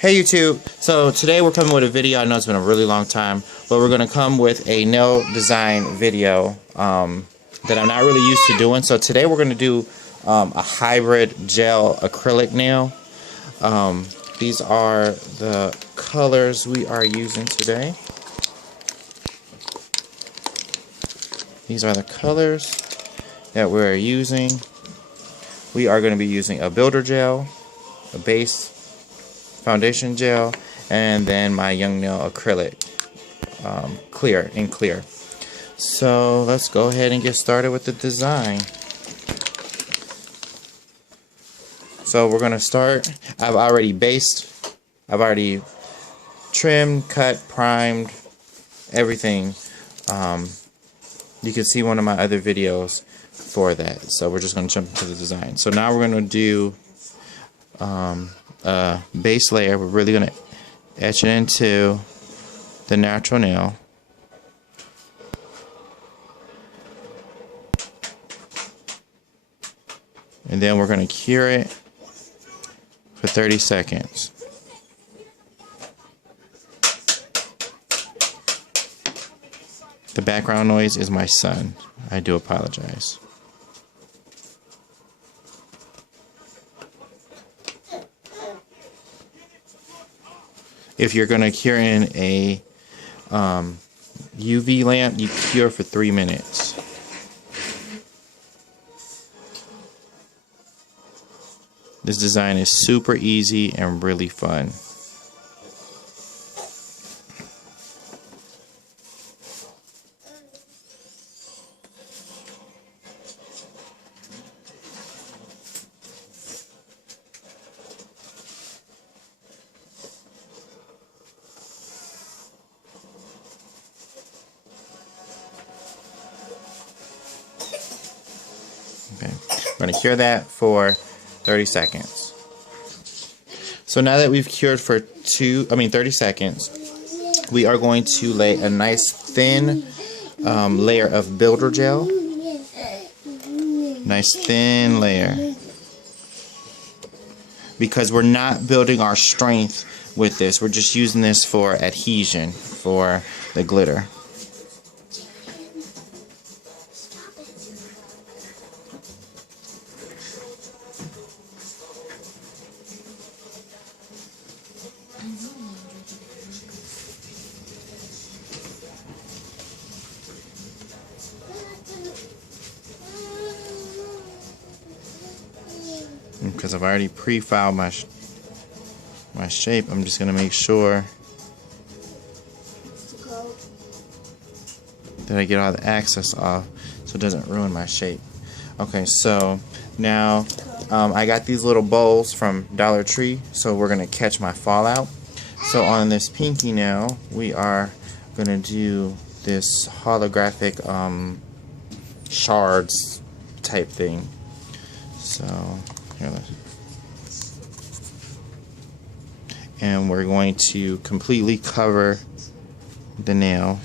Hey YouTube, so today we're coming with a video. I know it's been a really long time, but we're going to come with a nail design video that I'm not really used to doing. So today we're going to do a hybrid gel acrylic nail. These are the colors we are using today. These are the colors that we're using. We are going to be using a builder gel, a base foundation gel, and then my Young Nail acrylic clear. So let's go ahead and get started with the design. So we're gonna start. I've already trimmed, cut, primed, everything. You can see one of my other videos for that. So we're just gonna jump into the design. So now we're gonna do base layer. We're really going to etch it into the natural nail. And then we're going to cure it for 30 seconds. The background noise is my son. I do apologize. If you're going to cure in a UV lamp, you cure for 3 minutes. This design is super easy and really fun. Okay, we're going to cure that for 30 seconds. So now that we've cured for 30 seconds, we are going to lay a nice thin layer of builder gel. Nice thin layer. Because we're not building our strength with this. We're just using this for adhesion, for the glitter. Because I've already pre-filed my shape, I'm just going to make sure that I get all the excess off so it doesn't ruin my shape. Okay, so now I got these little bowls from Dollar Tree, so we're going to catch my fallout. So on this pinky nail, we are going to do this holographic shards type thing. So here, and we're going to completely cover the nail.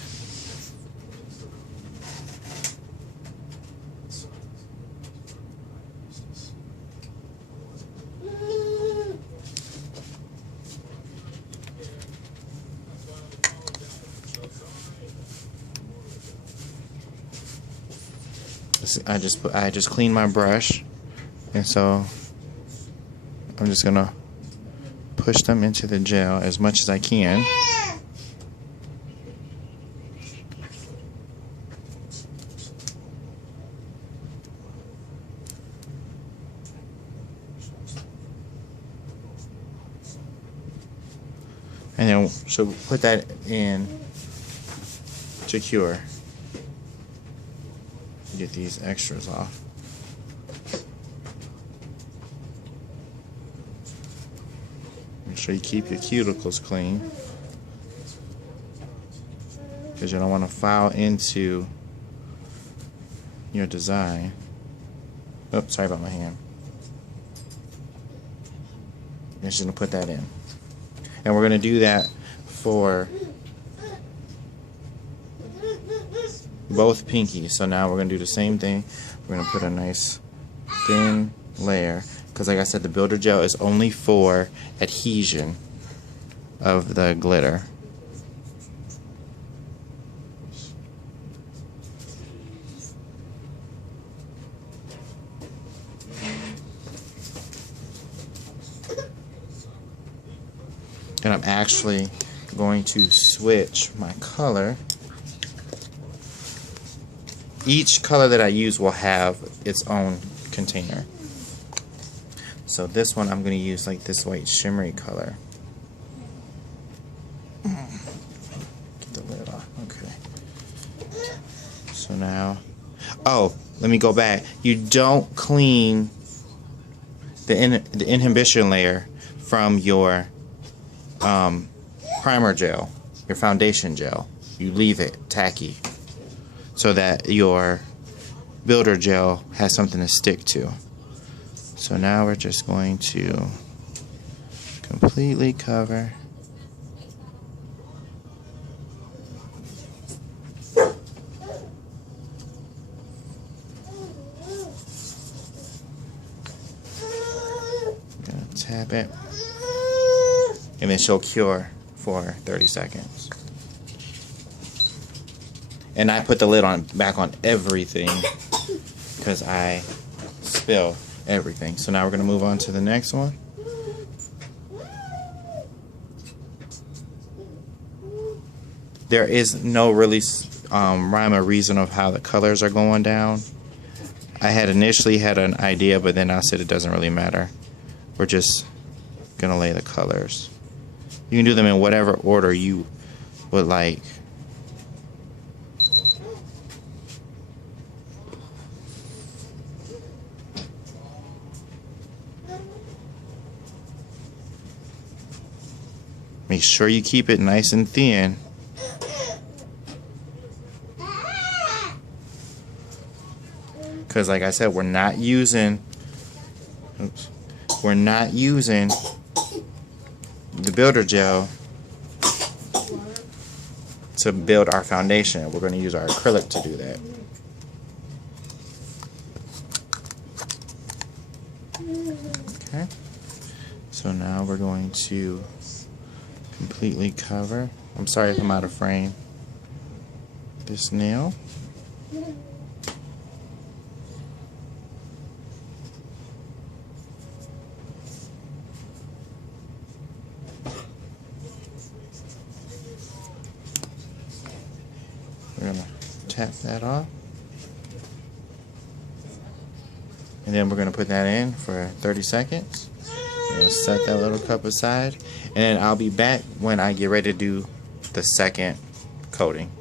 I just cleaned my brush, and so I'm just gonna push them into the gel as much as I can. And then so put that in to cure. Get these extras off. Make sure you keep your cuticles clean, because you don't want to foul into your design. Oops, sorry about my hand. I'm just going to put that in. And we're going to do that for both pinkies. So now we're going to do the same thing. We're going to put a nice thin layer, because like I said, the builder gel is only for adhesion. of the glitter. And I'm actually going to switch my color. Each color that I use will have its own container. So this one I'm going to use like this white shimmery color. Get the lid off. Okay. So now, oh, let me go back. You don't clean the inhibition layer from your primer gel, your foundation gel. You leave it tacky so that your builder gel has something to stick to. So now we're just going to completely cover. Gonna tap it. And then she'll cure for 30 seconds. And I put the lid back on everything because I spill everything. So now we're going to move on to the next one. There is no really rhyme or reason of how the colors are going down. I had initially had an idea, but then I said it doesn't really matter. We're just going to lay the colors. You can do them in whatever order you would like. Make sure you keep it nice and thin. Because like I said, we're not using the builder gel to build our foundation. We're going to use our acrylic to do that. Okay. So now we're going to completely cover. I'm sorry if I'm out of frame. This nail. We're going to tap that off. And then we're going to put that in for 30 seconds. We're going to set that little cup aside. And I'll be back when I get ready to do the second coating.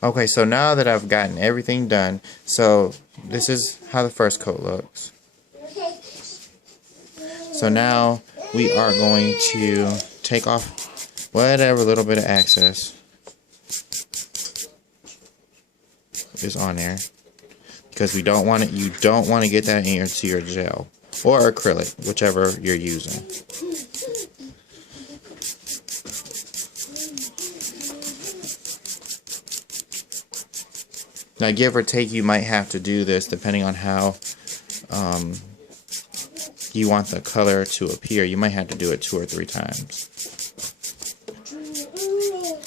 Okay, so now that I've gotten everything done, so this is how the first coat looks. So now we are going to take off whatever little bit of excess is on there, because we don't want it. You don't want to get that into your gel or acrylic, whichever you're using. Now, give or take, you might have to do this depending on how you want the color to appear. You might have to do it 2 or 3 times.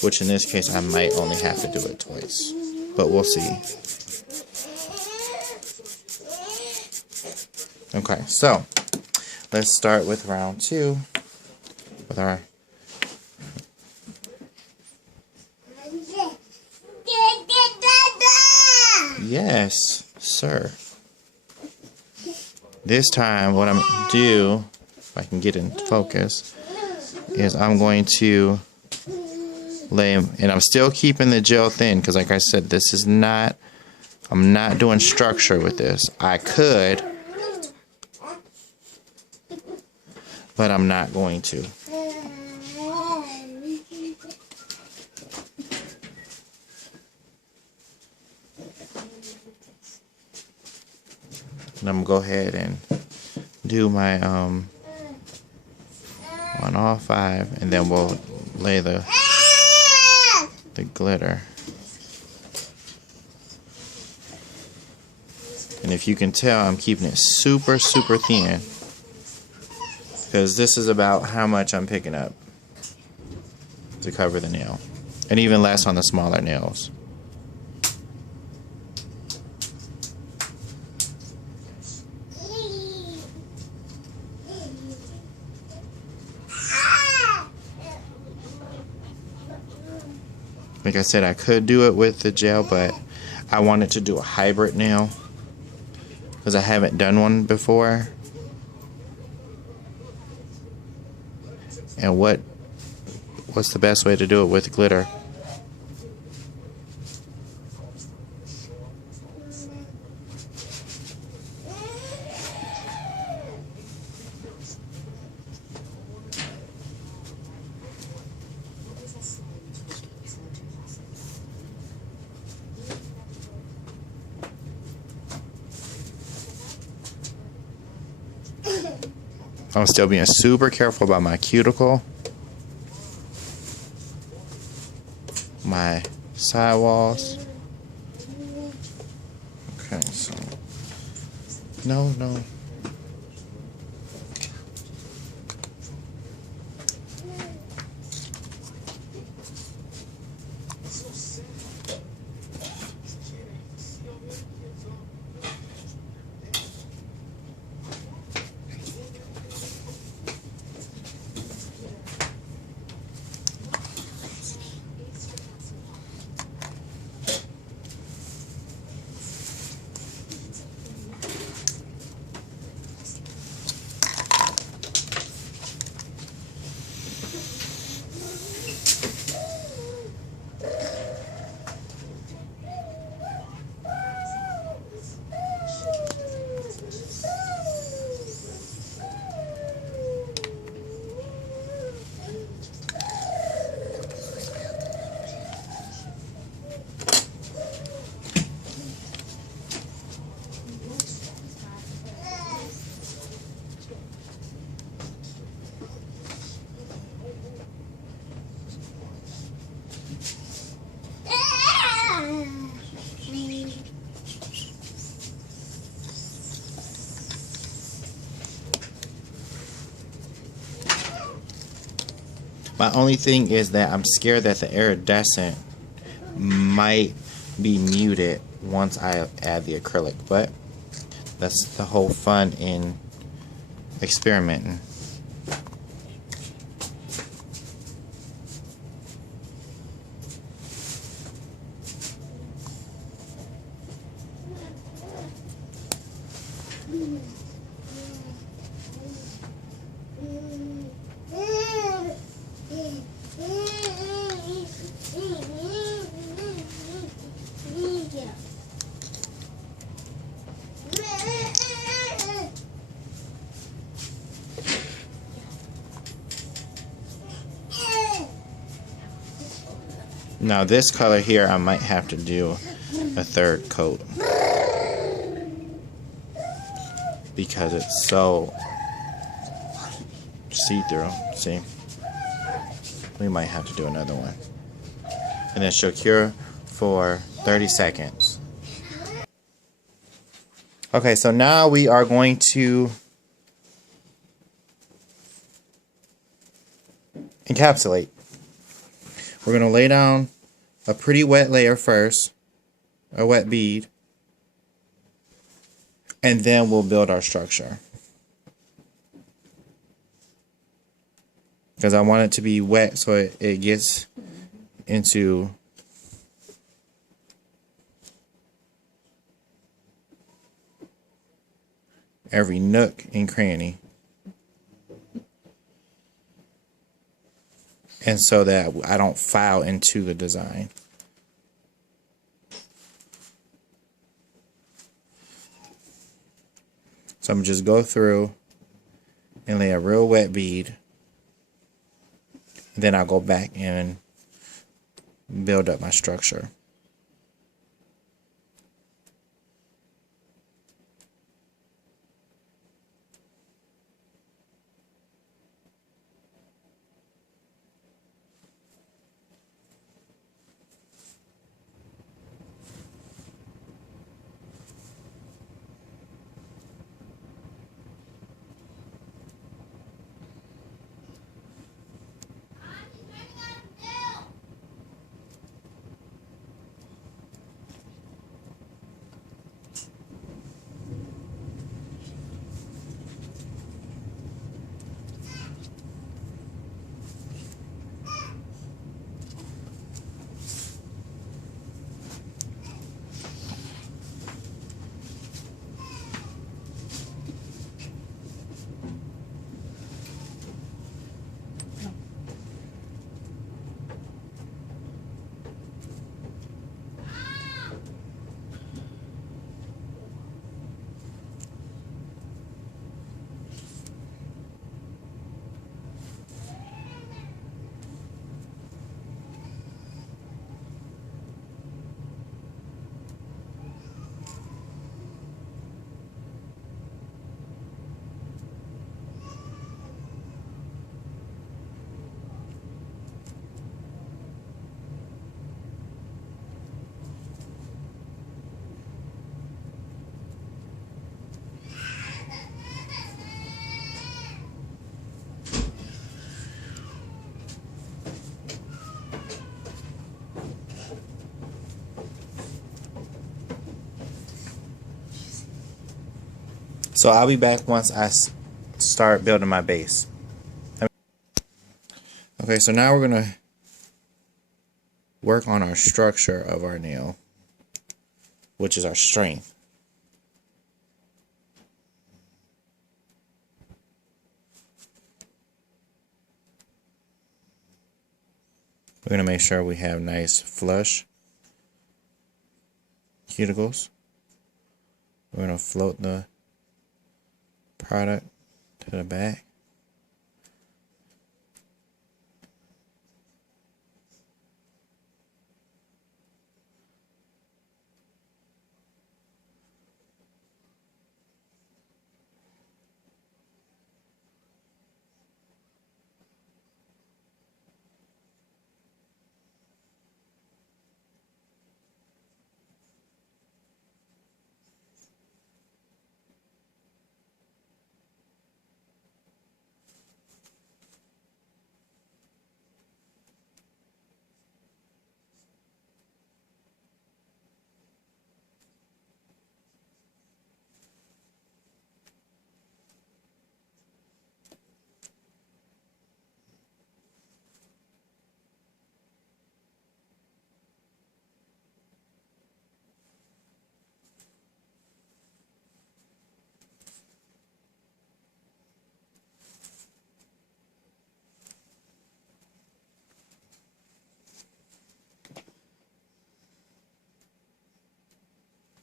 Which in this case, I might only have to do it twice. But we'll see. Okay, so let's start with round 2 with our yes, sir. This time what I'm going to do, if I can get in focus, is I'm going to lay, and I'm still keeping the gel thin because like I said, this is not, I'm not doing structure with this. I could, but I'm not going to. And I'm going to go ahead and do my on all 5, and then we'll lay the glitter. And if you can tell, I'm keeping it super, super thin. because this is about how much I'm picking up to cover the nail, and even less on the smaller nails. Like I said, I could do it with the gel, but I wanted to do a hybrid nail because I haven't done one before. And what's the best way to do it with glitter? I'm still being super careful about my cuticle, my sidewalls. Okay, so no. My only thing is that I'm scared that the iridescent might be muted once I add the acrylic, but that's the whole fun in experimenting. Now this color here, I might have to do a third coat because it's so see-through. See, we might have to do another one, and then she'll cure for 30 seconds. Okay, so now we are going to encapsulate. We're going to lay down a pretty wet layer first, a wet bead, and then we'll build our structure. Because I want it to be wet so it gets into every nook and cranny. And so that I don't file into the design. So I'm just go through and lay a real wet bead. Then I'll go back and build up my structure. So I'll be back once I start building my base. Okay, so now we're going to work on our structure of our nail, which is our strength. We're going to make sure we have nice flush cuticles. We're going to float the product to the back.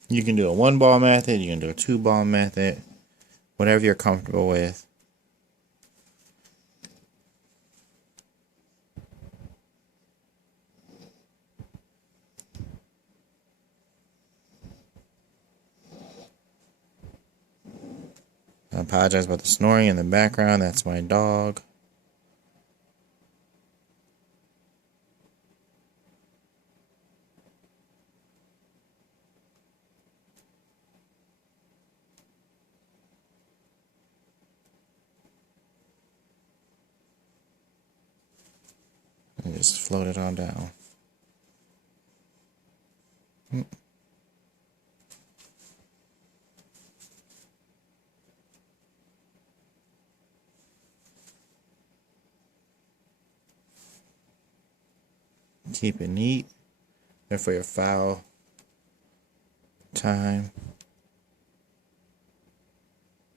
You can do a 1-ball method, you can do a 2-ball method, whatever you're comfortable with. I apologize about the snoring in the background, that's my dog. And just float it on down. Keep it neat. Therefore your file time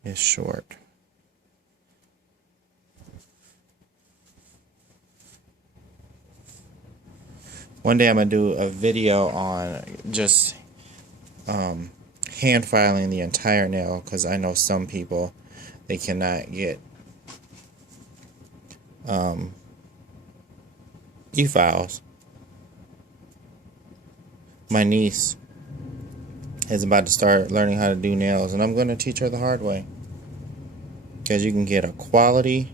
is short. One day I'm going to do a video on just hand filing the entire nail, because I know some people, they cannot get e-files. My niece is about to start learning how to do nails, and I'm going to teach her the hard way, because you can get a quality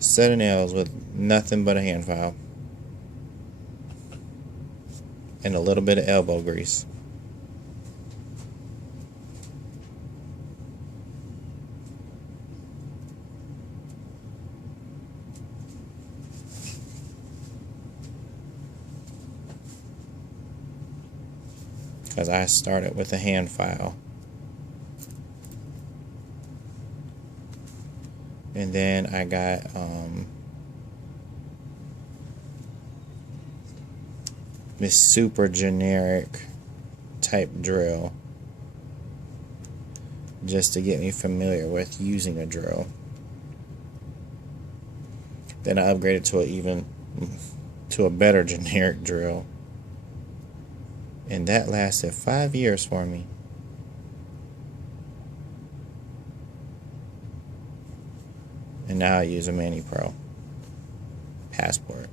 set of nails with nothing but a hand file and a little bit of elbow grease. Because I started with a hand file, and then I got this super generic type drill just to get me familiar with using a drill. Then I upgraded to a better generic drill, and that lasted 5 years for me. And now I use a Mani Pro Passport.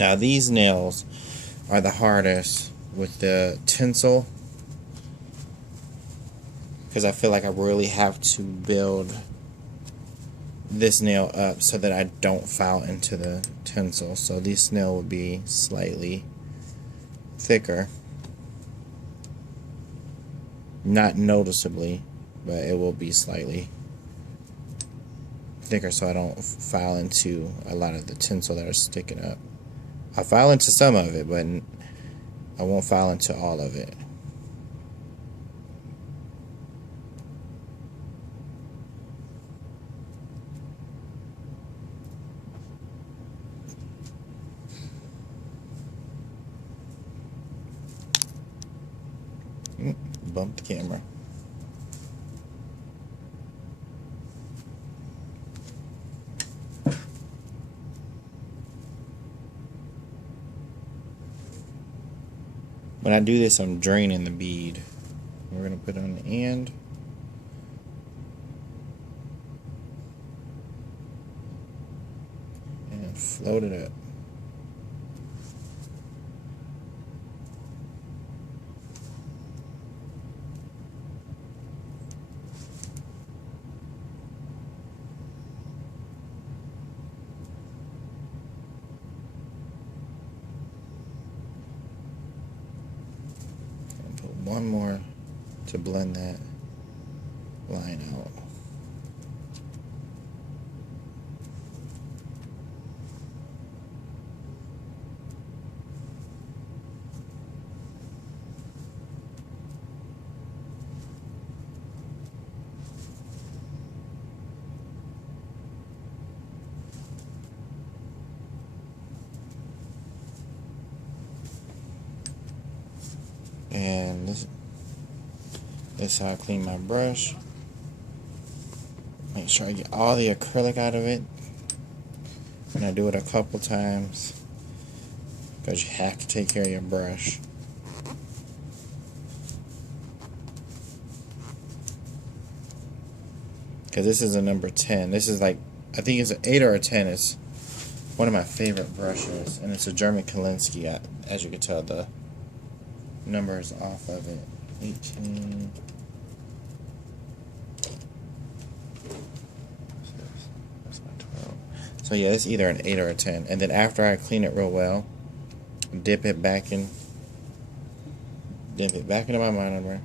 Now these nails are the hardest with the tinsel, because I feel like I really have to build this nail up so that I don't file into the tinsel. So this nail will be slightly thicker, not noticeably, but it will be slightly thicker so I don't file into a lot of the tinsel that are sticking up. I'll file into some of it, but I won't file into all of it. Bumped the camera. When I do this, I'm draining the bead. We're going to put it on the end. And float it up. One more to blend that line out. And this is how I clean my brush. Make sure I get all the acrylic out of it. And I do it a couple times because you have to take care of your brush. Because this is a number 10. This is like, I think it's an 8 or a 10. It's one of my favorite brushes. And it's a German Kolinsky. As you can tell, the numbers off of it. 18. That's my 12. So yeah, it's either an 8 or a 10. And then after I clean it real well, dip it back into my monomer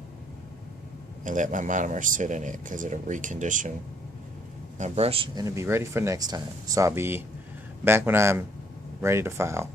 and let my monomer sit in it, because it'll recondition my brush and it'll be ready for next time. So I'll be back when I'm ready to file.